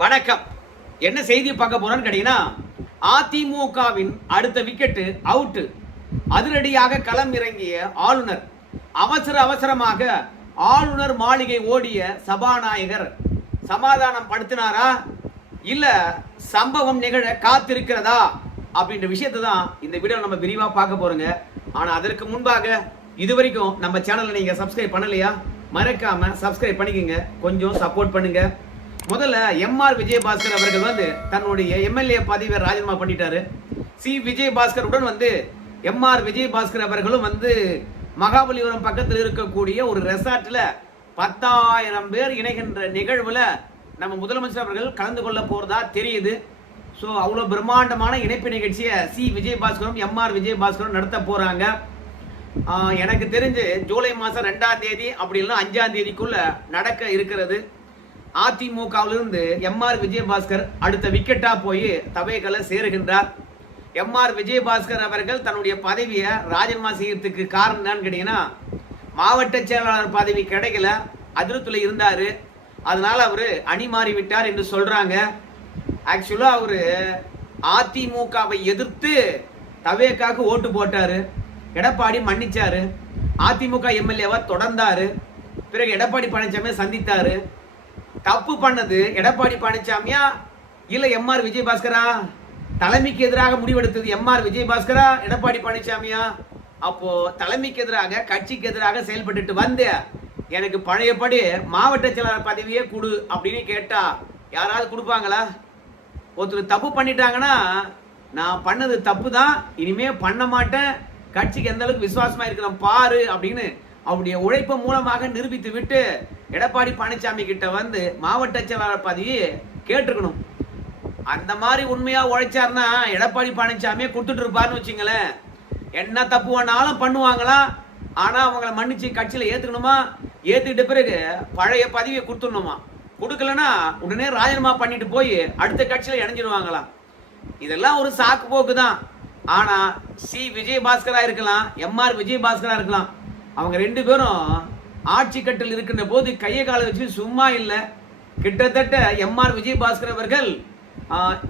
வணக்கம். என்ன செய்தி பார்க்க போறோம்னு கேட்டீங்கன்னா, அதிமுகவின் அடுத்த விக்கெட் அவுட். அதிரடியாக களம் இறங்கிய ஆளுநர். அவசரமாக ஆளுநர் மாளிகை ஓடிய சபாநாயகர் சமாதானம் படுத்தினாரா இல்ல சம்பவம் நிகழ காத்திருக்கிறதா அப்படின்ற விஷயத்தை தான் இந்த வீடியோ நம்ம விரிவா பார்க்க போறோங்க. ஆனா அதற்கு முன்பாக இதுவரைக்கும் நம்ம சேனலை நீங்க சப்ஸ்கிரைப் பண்ணலையா, மறக்காம சப்ஸ்கிரைப் பண்ணிக்கங்க, கொஞ்சம் சப்போர்ட் பண்ணுங்க. முதல்ல எம்ஆர் விஜயபாஸ்கர் அவர்கள் தன்னுடைய எம்எல்ஏ பதவியை ராஜினாமா பண்ணிட்டாரு. சி விஜயபாஸ்கர் உடன் எம்ஆர் விஜயபாஸ்கர் அவர்களும் மகாபலிபுரம் பக்கத்தில் இருக்கக்கூடிய ஒரு ரெசார்ட்ல 10,000 பேர் இணைகின்ற நிகழ்வுல நம்ம முதலமைச்சர் அவர்கள் கலந்து கொள்ள போறதா தெரியுது. ஸோ அவ்வளோ பிரம்மாண்டமான இணைப்பு நிகழ்ச்சியை சி விஜயபாஸ்கரும் எம்ஆர் விஜயபாஸ்கரும் நடத்த போறாங்க. எனக்கு தெரிஞ்சு ஜூலை மாதம் 2ஆம் தேதி அப்படி இல்லைன்னா 5ஆம் தேதிக்குள்ள நடக்க இருக்கிறது. அதிமுகவிலிருந்து எம்ஆர் விஜயபாஸ்கர் அடுத்த விக்கெட்டா போய் தவேகல சேருகின்றார். எம்ஆர் விஜயபாஸ்கர் அவர்கள் தன்னுடைய பதவியை ராஜினாமா செய்யறதுக்கு காரணம் என்னன்னு கேட்டீங்கன்னா, மாவட்ட செயலாளர் பதவி கிடைக்கல, அதிருப்தியில் இருந்தாரு. அதனால அவரு அணி மாறி விட்டார் என்று சொல்றாங்க. ஆக்சுவலா அவரு அதிமுகவை எதிர்த்து தவேக்காக ஓட்டு போட்டாரு. எடப்பாடி மன்னிச்சாரு. அதிமுக எம்எல்ஏவா தொடர்ந்தாரு. பிறகு எடப்பாடி பழனிசாமி சந்தித்தாரு. தப்பு பண்ணது எடப்பாடி பழனிசாமியா இல்ல எம்ஆர் விஜயபாஸ்கரா? தலைமைக்கு எதிராக முடிவெடுத்தது எம்ஆர் விஜயபாஸ்கரா எடப்பாடி பழனிசாமியா? அப்போ தலைமைக்கு எதிராக கட்சிக்கு எதிராக செயல்பட்டு எனக்கு பழையபடி மாவட்ட செயலாளர் பதவியே கொடு அப்படின்னு கேட்டா யாராவது கொடுப்பாங்களா? ஒருத்தர் தப்பு பண்ணிட்டாங்கன்னா, நான் பண்ணது தப்பு தான், இனிமே பண்ண மாட்டேன், கட்சிக்கு எந்த அளவுக்கு விசுவாசமா இருக்கிறேன் பாரு அப்படின்னு அவருடைய உழைப்பு மூலமாக நிரூபித்து விட்டு எடப்பாடி பழனிசாமி கிட்ட மாவட்ட செயலாளர் பதவி கேட்டிருக்கணும். அந்த மாதிரி உண்மையா உழைச்சாருன்னா எடப்பாடி பழனிசாமியை கொடுத்துட்டு இருப்பாருன்னு வச்சுங்களேன். என்ன தப்பு வேணாலும் பண்ணுவாங்களாம். ஆனா அவங்கள மன்னிச்சு கட்சியில ஏத்துக்கணுமா, ஏத்துக்கிட்ட பிறகு பழைய பதவியை கொடுத்துடணுமா, கொடுக்கலன்னா உடனே ராஜினாமா பண்ணிட்டு போய் அடுத்த கட்சியில இணைஞ்சிருவாங்களாம். இதெல்லாம் ஒரு சாக்கு போக்கு தான். ஆனா சி விஜயபாஸ்கரா இருக்கலாம், எம்ஆர் விஜயபாஸ்கரா இருக்கலாம், அவங்க ரெண்டு பேரும் ஆட்சி கட்டில் இருக்கின்ற போது கையை கால வச்சு சும்மா இல்லை. கிட்டத்தட்ட எம்ஆர் விஜயபாஸ்கர் அவர்கள்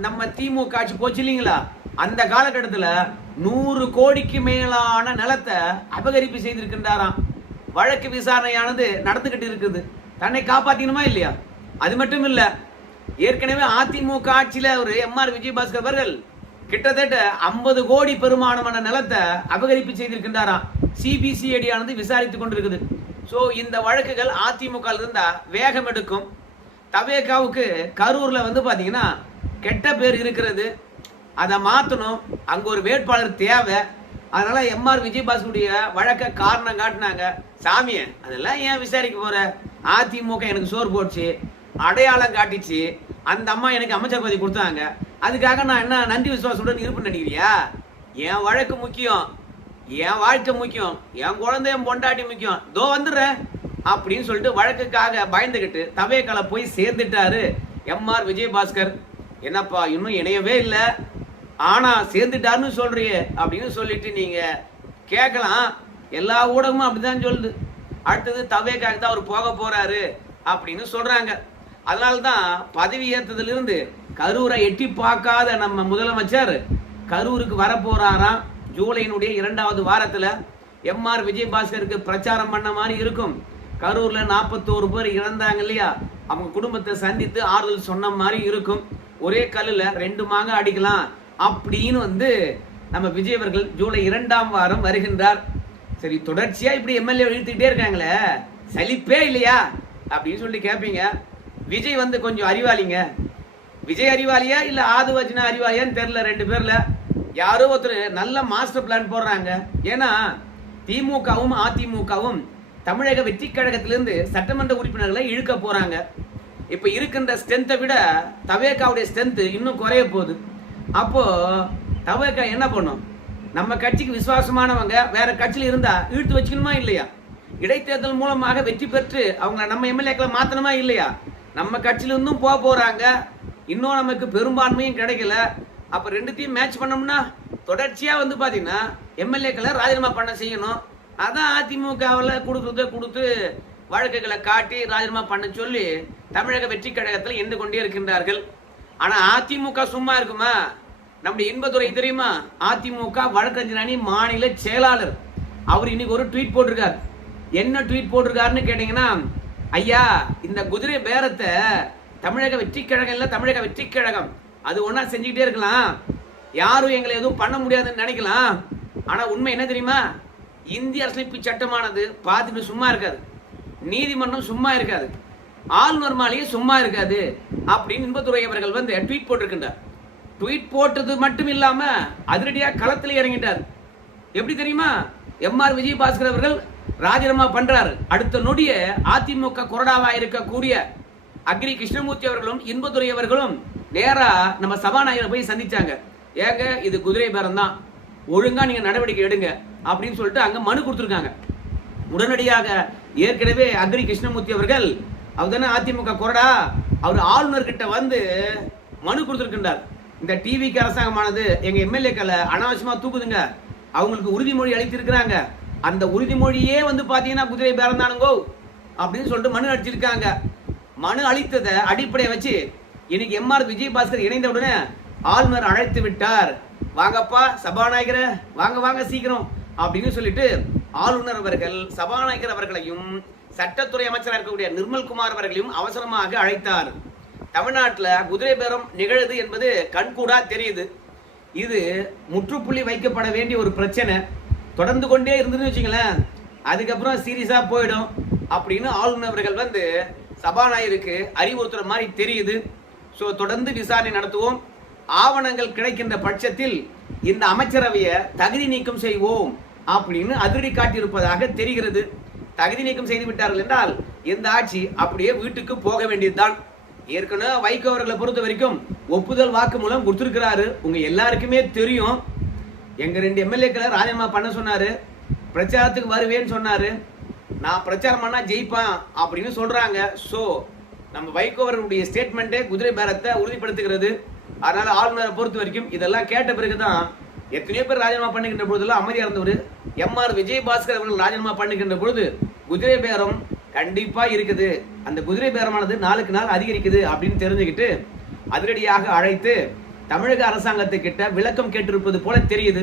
நம்ம திமுக ஆட்சி போச்சு இல்லைங்களா, அந்த காலகட்டத்தில் 100 கோடிக்கு மேலான நிலத்தை அபகரிப்பு செய்திருக்கின்றாராம். வழக்கு விசாரணையானது நடந்துகிட்டு இருக்குது. தன்னை காப்பாற்றணுமா இல்லையா? அது மட்டும் இல்ல, ஏற்கனவே அதிமுக ஆட்சியில ஒரு எம்ஆர் விஜயபாஸ்கர் அவர்கள் கிட்டத்தட்ட 50 கோடி பெருமானமான நிலத்தை அபகரிப்பு செய்திருக்கின்றாராம். சிபிசிஐடி ஆனது விசாரித்துக் கொண்டிருக்குது. ஸோ இந்த வழக்குகள் அதிமுக இருந்தா வேகம் எடுக்கும். தவேகாவுக்கு கரூர்ல பாத்தீங்கன்னா கெட்ட பேர் இருக்கிறது, அதை மாத்தணும். அங்க ஒரு வேட்பாளர் தேவை. அதனால எம்ஆர் விஜயபாஸ்கருடைய வழக்க காரணம் காட்டினாங்க. சாமிய அதெல்லாம் ஏன் விசாரிக்க போற, அதிமுக எனக்கு சோறு போடுச்சு, அடையாளம் காட்டிச்சு, அந்த அம்மா எனக்கு அமைச்சர் பதவி கொடுத்தாங்க, அதுக்காக நான் என்ன நன்றி விசுவாசத்துடன் இருப்பேன்னு நினைக்கிறியா? என் வழக்கு முக்கியம், என் வாழ்க்கை முக்கியம், என் குழந்தை என் பொண்டாட்டி முக்கியம், தோ வந்துடுறேன் அப்படின்னு சொல்லிட்டு வழக்குக்காக பயந்துகிட்டு தவேகால போய் சேர்ந்துட்டாரு எம்ஆர் விஜயபாஸ்கர். என்னப்பா இன்னும் இணையவே இல்லை, ஆனா சேர்ந்துட்டாருன்னு சொல்றியே அப்படின்னு சொல்லிட்டு நீங்க கேட்கலாம். எல்லா ஊடகமும் அப்படிதான் சொல்லுது. அடுத்தது தவேகாக்கு தான் அவர் போக போறாரு அப்படின்னு சொல்றாங்க. அதனால்தான் பதவி ஏற்றதிலிருந்து கரூரை எட்டி பார்க்காத நம்ம முதலமைச்சர் கரூருக்கு வரப்போறாராம். ஜூலையினுடைய 2வது வாரத்துல எம்ஆர் விஜயபாஸ்கருக்கு பிரச்சாரம் பண்ண மாதிரி இருக்கும். கரூர்ல 41 பேர் இறந்தாங்க இல்லையா, அவங்க குடும்பத்தை சந்தித்து ஆறுதல் சொன்ன மாதிரி இருக்கும். ஒரே கல்லுல 2 மாங்க அடிக்கலாம் அப்படின்னு நம்ம விஜய் அவர்கள் ஜூலை 2ஆம் வாரம் வருகின்றார். சரி, தொடர்ச்சியா இப்படி எம்எல்ஏ இழுத்துக்கிட்டே இருக்காங்களே, சலிப்பே இல்லையா அப்படின்னு சொல்லி கேட்பீங்க. விஜய் கொஞ்சம் அறிவாளிங்க. விஜய் அறிவாளியா இல்ல ஆதுவஜனா அறிவாளியான்னு தெரியல. 2 பேர்ல யாரோ ஒருத்தர் நல்ல மாஸ்டர் பிளான் போடுறாங்க. ஏன்னா திமுகவும் அதிமுகவும் தமிழக வெற்றி கழகத்திலிருந்து சட்டமன்ற உறுப்பினர்களை இழுக்க போறாங்க. இப்ப இருக்கின்ற ஸ்ட்ரென்த்தை விட தவேகாவுடைய ஸ்ட்ரென்த் இன்னும் குறைய போகுது. அப்போ தவேகா என்ன பண்ணும்? நம்ம கட்சிக்கு விசுவாசமானவங்க வேற கட்சியில இருந்தா இழுத்து வச்சுக்கணுமா இல்லையா? இடைத்தேர்தல் மூலமாக வெற்றி பெற்று அவங்க நம்ம எம்எல்ஏக்களை மாத்தணுமா இல்லையா? நம்ம கட்சியில இருந்தும் போறாங்க, இன்னும் நமக்கு பெரும்பான்மையும் கிடைக்கல. அப்ப ரெண்டுத்தையும் மேட்ச் பண்ணோம்னா தொடர்ச்சியா பாத்தீங்கன்னா எம்எல்ஏக்களை ராஜினாமா பண்ண செய்யணும். அதான் அதிமுகவில் கொடுத்து வழக்குகளை காட்டி ராஜினாமா பண்ண சொல்லி தமிழக வெற்றி கழகத்தில் எந்து கொண்டே இருக்கின்றார்கள். ஆனா அதிமுக சும்மா இருக்குமா? நம்முடைய இன்பதுரை தெரியுமா, அதிமுக வழக்கறிஞர் அணி மாநில செயலாளர், அவர் இன்னைக்கு ஒரு ட்வீட் போட்டிருக்கார். என்ன ட்வீட் போட்டிருக்காருன்னு கேட்டீங்கன்னா, ஐயா இந்த குதிரை பேரத்தை தமிழக வெற்றி கழகம் இல்ல, தமிழக வெற்றி கழகம் அது ஒன்னா செஞ்சுக்கிட்டே இருக்கலாம், யாரும் எங்களை எதுவும் பண்ண முடியாதுன்னு நினைக்கலாம். ஆனா உண்மை என்ன தெரியுமா, இந்திய அரசியலமைப்பு சட்டமானது பார்த்துட்டு சும்மா இருக்காது, நீதிமன்றம் சும்மா இருக்காது, ஆளுநர் மாளிகை சும்மா இருக்காது அப்படின்னு இன்பதுரை அவர்கள் ட்வீட் போட்டிருக்கின்றார். ட்வீட் போட்டது மட்டும் இல்லாம அதிரடியா களத்தில் இறங்கிட்டார். எப்படி தெரியுமா, எம்ஆர் விஜயபாஸ்கர் அவர்கள் ராஜினாமா பண்றாரு. அடுத்த நொடிய அதிமுக கொறடாவா இருக்கக்கூடிய அக்ரி கிருஷ்ணமூர்த்தி அவர்களும் இன்பதுரை அவர்களும் நேரா நம்ம சபாநாயகரை போய் சந்திச்சாங்க. ஏங்க இது குதிரை பேரம் தான், ஒழுங்கா நீங்க நடவடிக்கை எடுங்க அப்படின்னு சொல்லிட்டு அங்க மனு கொடுத்திருக்காங்க. உடனடியாக ஏற்கனவே அக்ரி கிருஷ்ணமூர்த்தி அவர்கள், அவர் தானே அதிமுக கொறடா, அவர் ஆளுநர் கிட்ட மனு கொடுத்திருக்கின்றார். இந்த டிவிக்கு அரசாங்கமானது எங்க எம்எல்ஏக்களை அனாவசியமா தூக்குதுங்க, அவங்களுக்கு உறுதிமொழி அளித்திருக்கிறாங்க, அந்த உறுதிமொழியே பாத்தீங்கன்னா குதிரை பேரம் தானுங்கோ அப்படின்னு சொல்லிட்டு மனு அடிச்சிருக்காங்க. மனு அளித்ததை அடிப்படையை வச்சு இன்னைக்கு எம்ஆர் விஜயபாஸ்கர் இணைந்த உடனே ஆளுநர் அழைத்து விட்டார். வாங்கப்பா சபாநாயகரை, வாங்க வாங்க சீக்கிரம் அப்படின்னு சொல்லிட்டு ஆளுநர் அவர்கள் சபாநாயகர் அவர்களையும் சட்டத்துறை அமைச்சராக இருக்கக்கூடிய நிர்மல்குமார் அவர்களையும் அவசரமாக அழைத்தார். தமிழ்நாட்டில் குதிரை பேரம் நிகழுது என்பது கண்கூடா தெரியுது. இது முற்றுப்புள்ளி வைக்கப்பட வேண்டிய ஒரு பிரச்சனை. தொடர்ந்து கொண்டே இருந்ததுன்னு வச்சுங்களேன், அதுக்கப்புறம் சீரியஸா போயிடும் அப்படின்னு ஆளுநர் அவர்கள் சபாநாயகருக்கு அறிவுறுத்துற மாதிரி தெரியுது. ஸோ தொடர்ந்து விசாரணை நடத்துவோம், ஆவணங்கள் கிடைக்கின்ற பட்சத்தில் இந்த அமைச்சரவையை தகுதி நீக்கம் செய்வோம் அப்படின்னு அதிரடி காட்டியிருப்பதாக தெரிகிறது. தகுதி நீக்கம் செய்து விட்டார்கள் என்றால் இந்த ஆட்சி அப்படியே வீட்டுக்கு போக வேண்டியதுதான். ஏற்கனவே வைகோ அவர்களை பொறுத்த வரைக்கும் ஒப்புதல் வாக்கு மூலம் கொடுத்திருக்கிறாரு. உங்க எல்லாருக்குமே தெரியும், எங்க 2 எம்எல்ஏக்களை ராஜினாமா பண்ண சொன்னாரு, பிரச்சாரத்துக்கு வருவேன்னு சொன்னாரு, நான் பிரச்சாரம் பண்ணா ஜெயிப்பேன் அப்படின்னு சொல்றாங்க. ஸோ நம்ம வைகோ அவர்களுடைய ஸ்டேட்மெண்ட்டே குதிரை பேரத்தை உறுதிப்படுத்துகிறது. அதனால ஆளுநரை பொறுத்த வரைக்கும் இதெல்லாம் கேட்ட பிறகுதான் எத்தனையோ பேர் ராஜினாமா பண்ணுகின்ற பொழுதெல்லாம் அமைதியா இருந்தவர் எம்ஆர் விஜயபாஸ்கர் அவர்கள் ராஜினாமா பண்ணுகின்ற பொழுது குதிரை பேரம் கண்டிப்பா இருக்குது, அந்த குதிரை பேரமானது நாளுக்கு நாள் அதிகரிக்குது அப்படின்னு தெரிஞ்சுக்கிட்டு அதிரடியாக அழைத்து தமிழக அரசாங்கத்தை கிட்ட விளக்கம் கேட்டிருப்பது போல தெரியுது.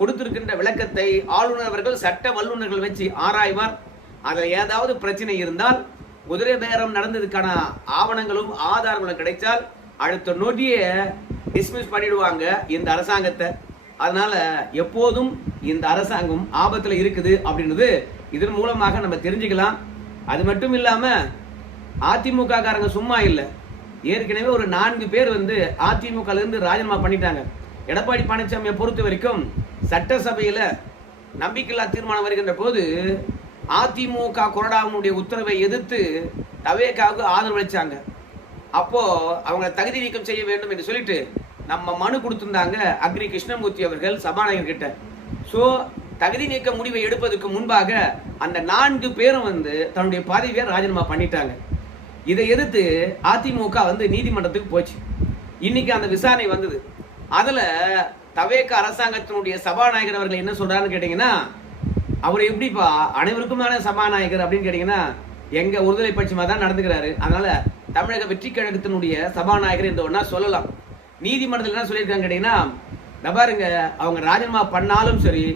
கொடுத்திருக்கின்ற விளக்கத்தை ஆளுநர் அவர்கள் சட்ட வல்லுநர்கள் வச்சு ஆராய்வார். அதில் ஏதாவது பிரச்சனை இருந்தால் குதிரை பேரம் நடந்ததுக்கான ஆவணங்களும் ஆதாரங்களும் கிடைச்சால் அடுத்த நொடியை டிஸ்மிஸ் பண்ணிடுவாங்க இந்த அரசாங்கத்தை. அதனால எப்போதும் இந்த அரசாங்கம் ஆபத்துல இருக்குது அப்படின்றது இதன் மூலமாக நம்ம தெரிஞ்சுக்கலாம். அது மட்டும் இல்லாம அதிமுக காரங்க சும்மா இல்லை, ஏற்கனவே ஒரு 4 பேர் அதிமுக இருந்து ராஜினாமா பண்ணிட்டாங்க. எடப்பாடி பழனிசாமியை பொறுத்த வரைக்கும் சட்டசபையில நம்பிக்கையில்லா தீர்மானம் வருகின்ற போது அதிமுக கொறடாவினுடைய உத்தரவை எதிர்த்து தவேகாவுக்கு ஆதரவு அளிச்சாங்க. அப்போ அவங்க தகுதி நீக்கம் செய்ய வேண்டும் என்று சொல்லிட்டு நம்ம மனு கொடுத்திருந்தாங்க அக்ரி கிருஷ்ணமூர்த்தி அவர்கள் சபாநாயகர் கிட்ட. ஸோ தகுதி நீக்க முடிவை எடுப்பதற்கு முன்பாக அந்த 4 பேரும் தன்னுடைய பதவியை ராஜினாமா பண்ணிட்டாங்க. இதை எதிர்த்து அதிமுக நீதிமன்றத்துக்கு போச்சு. இன்னைக்கு அந்த விசாரணை வந்தது. அதுல தவேக அரசாங்கத்தினுடைய சபாநாயகர் அவர்கள் என்ன சொல்றாருன்னு கேட்டீங்கன்னா, அவர் எப்படிப்பா அனைவருக்குமான சபாநாயகர் அப்படின்னு கேட்டீங்கன்னா எங்க ஒருதலை பட்சமா தான் நடந்துக்கிறாரு, அதனால தமிழக வெற்றி கழகத்தினுடைய சபாநாயகர் என்று ஒன்னா சொல்லலாம். நீதிமன்றத்தில் என்ன சொல்லியிருக்காங்க கேட்டீங்கன்னா, பாருங்க அவங்க ராஜினாமா பண்ணாலும் சரி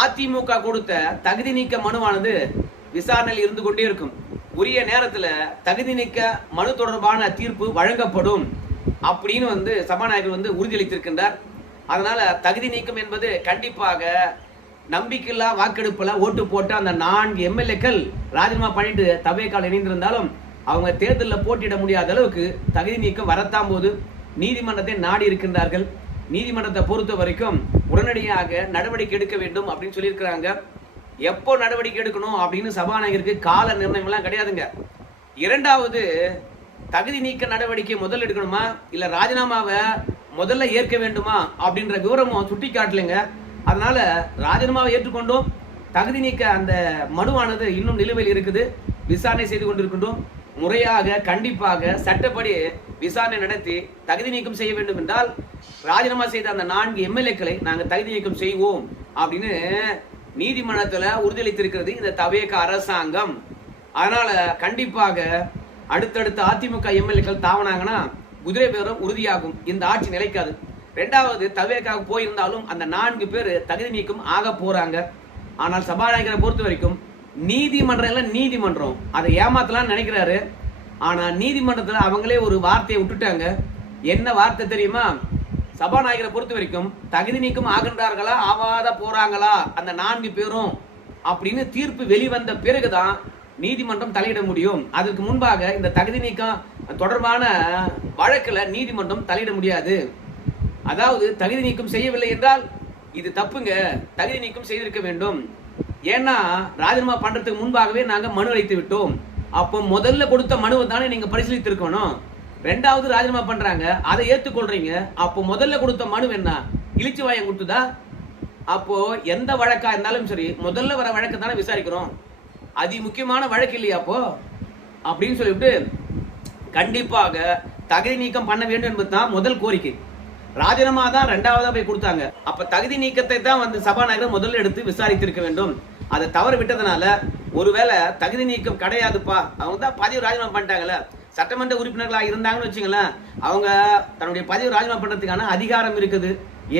அதிமுக கொடுத்த தகுதி நீக்க மனுவானது விசாரணையில் இருந்து கொண்டே இருக்கும். உரிய நேரத்தில் தகுதி நீக்க மனு தொடர்பான தீர்ப்பு வழங்கப்படும் அப்படின்னு சபாநாயகர் உறுதியளித்திருக்கின்றார். அதனால தகுதி நீக்கம் என்பது கண்டிப்பாக நம்பிக்கையில்லா வாக்கெடுப்புல ஓட்டு போட்டு அந்த 4 எம்எல்ஏக்கள் ராஜினாமா பண்ணிட்டு தவேகால் இணைந்திருந்தாலும் அவங்க தேர்தலில் போட்டியிட முடியாத அளவுக்கு தகுதி நீக்கம் வரத்தான் போது நீதிமன்றத்தை நாடி இருக்கின்றார்கள். நீதிமன்றத்தை பொறுத்த வரைக்கும் உடனடியாக நடவடிக்கை எடுக்க வேண்டும் அப்படின்னு சொல்லியிருக்கிறாங்க. எப்போ நடவடிக்கை எடுக்கணும் அப்படின்னு சபாநாயகருக்கு கால நிர்ணயம் எல்லாம் கிடையாதுங்க. இரண்டாவது, தகுதி நீக்க நடவடிக்கை முதல்ல எடுக்கணுமா இல்ல ராஜினாமாவை முதல்ல ஏற்க வேண்டுமா அப்படின்ற விவரமும் சுட்டி காட்டலைங்க. அதனால ராஜினாமாவை ஏற்றுக்கொண்டோம், தகுதி நீக்க அந்த மனுவானது இன்னும் நிலுவையில் இருக்குது, விசாரணை செய்து கொண்டிருக்கின்றோம். முறையாக கண்டிப்பாக சட்டப்படி விசாரணை நடத்தி தகுதி நீக்கம் செய்ய வேண்டும் என்றால் ராஜினாமா செய்த அந்த 4 எம்எல்ஏக்களை நாங்கள் தகுதி நீக்கம் செய்வோம் அப்படின்னு நீதிமன்றத்தில் உறுதியளித்திருக்கிறது இந்த தவேக அரசாங்கம். அதனால கண்டிப்பாக அடுத்தடுத்த அதிமுக எம்எல்ஏக்கள் தாவனாங்கன்னா குதிரை பேரம் உறுதியாகும், இந்த ஆட்சி நிலைக்காது. ரெண்டாவது, தவேக்காவுக்கு போயிருந்தாலும் அந்த 4 பேர் தகுதி நீக்கம் ஆக போறாங்க. ஆனால் சபாநாயகரை பொறுத்த வரைக்கும் நீதிமன்றம் அதை ஏமாத்தலாம்னு நினைக்கிறாரு. ஆனா நீதிமன்றத்தில் அவங்களே ஒரு வார்த்தையை விட்டுட்டாங்க. என்ன வார்த்தை தெரியுமா? சபாநாயகரை பொறுத்த வரைக்கும் தகுதி நீக்கம் ஆகின்றார்களா ஆவாத போறாங்களா அந்த 4 பேரும் அப்படின்னு தீர்ப்பு வெளிவந்த பிறகுதான் நீதிமன்றம் தலையிட முடியும். அதற்கு முன்பாக இந்த தகுதி நீக்கம் தொடர்பான வழக்குல நீதிமன்றம் தலையிட முடியாது. அதாவது தகுதி நீக்கம் செய்யவில்லை என்றால் இது தப்புங்க, தகுதி நீக்கம் செய்திருக்க வேண்டும். ஏன்னா ராஜினாமா பண்றதுக்கு முன்பாகவே நாங்க மனு அளித்து விட்டோம். அப்போ முதல்ல கொடுத்த மனுவை தானே நீங்க பரிசீலித்து இருக்கணும். ரெண்டாவது ராஜினாமா பண்றாங்க, அதை ஏத்துக்கொள்றீங்க. அப்போ முதல்ல கொடுத்த மனு என்ன இழிச்சு வாயம் கொடுத்ததா? அப்போ எந்த வழக்கா இருந்தாலும் சரி முதல்ல வர வழக்கு தானே விசாரிக்கிறோம். அதி முக்கியமான வழக்கு இல்லையா அப்போ அப்படின்னு சொல்லிவிட்டு கண்டிப்பாக தகுதி நீக்கம் பண்ண வேண்டும் என்பதுதான் முதல் கோரிக்கை. ராஜினாமா தான் ரெண்டாவதா போய் கொடுத்தாங்க. அப்ப தகுதி நீக்கத்தை தான் வந்து சபாநாயகர் முதல்ல எடுத்து விசாரித்திருக்க வேண்டும். அதை தவறு விட்டதுனால ஒருவேளை தகுதி நீக்கம் கிடையாதுப்பா, அவங்க தான் பதவி ராஜினாமா பண்ணிட்டாங்கல்ல, சட்டமன்ற உறுப்பினர்களா இருந்தாங்கன்னு வச்சுங்களேன், அவங்க தன்னுடைய பதவி ராஜினாமா பண்றதுக்கான அதிகாரம் இருக்குது,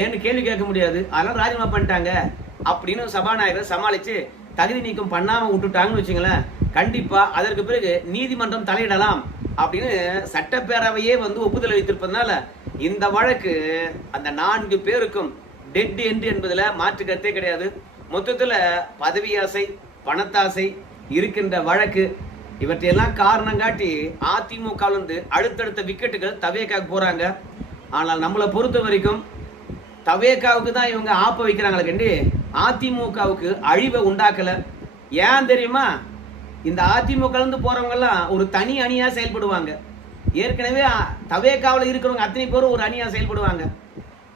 ஏன்னு கேள்வி கேட்க முடியாது, அதெல்லாம் ராஜினாமா பண்ணிட்டாங்க அப்படின்னு சபாநாயகர் சமாளிச்சு தகுதி நீக்கம் பண்ணாம விட்டுட்டாங்கன்னு வச்சுங்களேன், கண்டிப்பா அதற்கு பிறகு நீதிமன்றம் தலையிடலாம் அப்படின்னு சட்டப்பேரவையே வந்து ஒப்புதல் அளித்திருப்பதனால இந்த வழக்கு அந்த 4 பேருக்கும் டெட் எண்ட் என்பதுல மாற்று கருத்தே கிடையாது. மொத்தத்துல பதவி ஆசை, பணத்தாசை இருக்கின்ற வழக்கு, இவற்றையெல்லாம் காரணம் காட்டி அதிமுக வந்து அடுத்தடுத்த விக்கெட்டுகள் தவேக்காவுக்கு போறாங்க. ஆனால் நம்மளை பொறுத்த வரைக்கும் தவேக்காவுக்கு தான் இவங்க ஆப்ப வைக்கிறாங்களே கண்டி அதிமுகவுக்கு அழிவை உண்டாக்கல. ஏன் தெரியுமா? இந்த அதிமுக இருந்து போறவங்க எல்லாம் ஒரு தனி அணியா செயல்படுவாங்க. ஏற்கனவே தவேக்காவில் இருக்கிறவங்க அத்தனை பேரும் ஒரு அணியா செயல்படுவாங்க.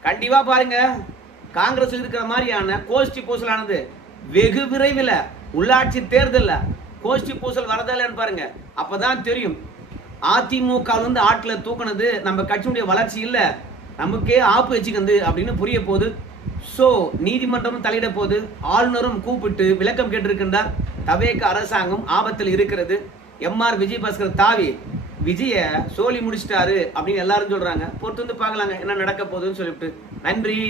கண்டிப்பா பாருங்க, காங்கிரஸ் இருக்கிற மாதிரியான கோஷ்டி பூசலானது வெகு விரைவில் உள்ளாட்சி தேர்தல்ல கோஷ்டி பூசல் வரதில்லைன்னு பாருங்க, அப்பதான் தெரியும் அதிமுக வந்து ஆட்டில் தூக்குனது நம்ம கட்சியுடைய வளர்ச்சி இல்ல, நமக்கே ஆப்பு வச்சுக்கிறது அப்படின்னு புரிய போகுது. சோ நீதிமன்றமும் தலையிட போது, ஆளுநரும் கூப்பிட்டு விளக்கம் கேட்டிருக்கின்றார். தவேக அரசாங்கம் ஆபத்தில் இருக்கிறது. எம்ஆர் விஜயபாஸ்கர் தாவி விஜய சோலி முடிச்சிட்டாரு அப்படின்னு எல்லாரும் சொல்றாங்க. பொறுத்து வந்து பார்க்கலாங்க என்ன நடக்க போகுதுன்னு சொல்லிவிட்டு. நன்றி.